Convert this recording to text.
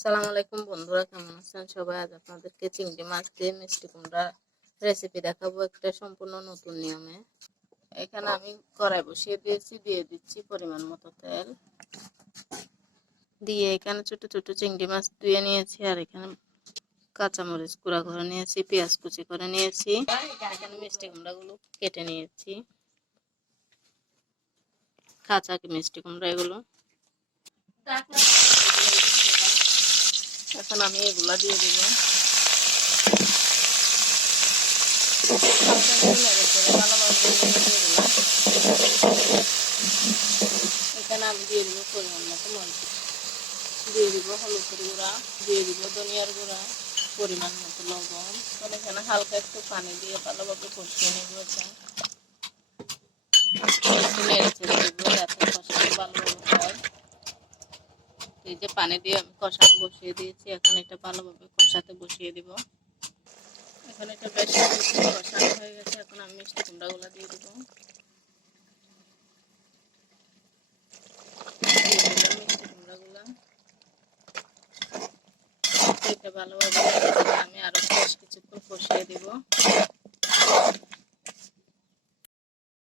সালাম আলাইকুম বন্ধুরা, কেমন আছেন সবাই? আজ আপনাদেরকে চিংড়ি মাছ দিয়ে মিষ্টি কুমড়া রেসিপি দেখাবো একটা সম্পূর্ণ নতুন নিয়মে। এখানে আমি কড়াই বসিয়ে দিয়েছি, দিয়ে দিচ্ছি পরিমাণ মতো তেল। দিয়ে এখানে ছোট ছোট চিংড়ি মাছ ধুয়ে নিয়েছি, আর এখানে কাঁচামরিচ কুড়া করে নিয়েছি, পেঁয়াজ কুচি করে নিয়েছি, এখানে মিষ্টি কুমড়াগুলো কেটে নিয়েছি। কাঁচা মিষ্টি কুমড়া এগুলো। এখন আমি এগুলা দিয়ে দিব। এখানে আমি দিয়ে দিব পরিমাণ মতো মরিচ। দিয়ে দিব হলুদের গুঁড়া, দিয়ে দিব ধনিয়ার গুঁড়া, পরিমাণ মতো লবণ। এখানে হালকা একটু পানি দিয়ে ভালোভাবে কষিয়ে নেড়ে চেড়ে যাতে কষানো ভালোভাবে হয় এই যে পানি দিয়ে আমি কষানো বসিয়ে দিয়েছি, এখন এটা ভালোভাবে কষাতে বসিয়ে দিব। এখন এটা বেশ কষানো হয়ে গেছে, এখন আমি মিষ্টি কুমড়াগুলো দিয়ে দিব। মিষ্টি কুমড়াগুলো। এটা ভালোভাবে আমি আরও বেশ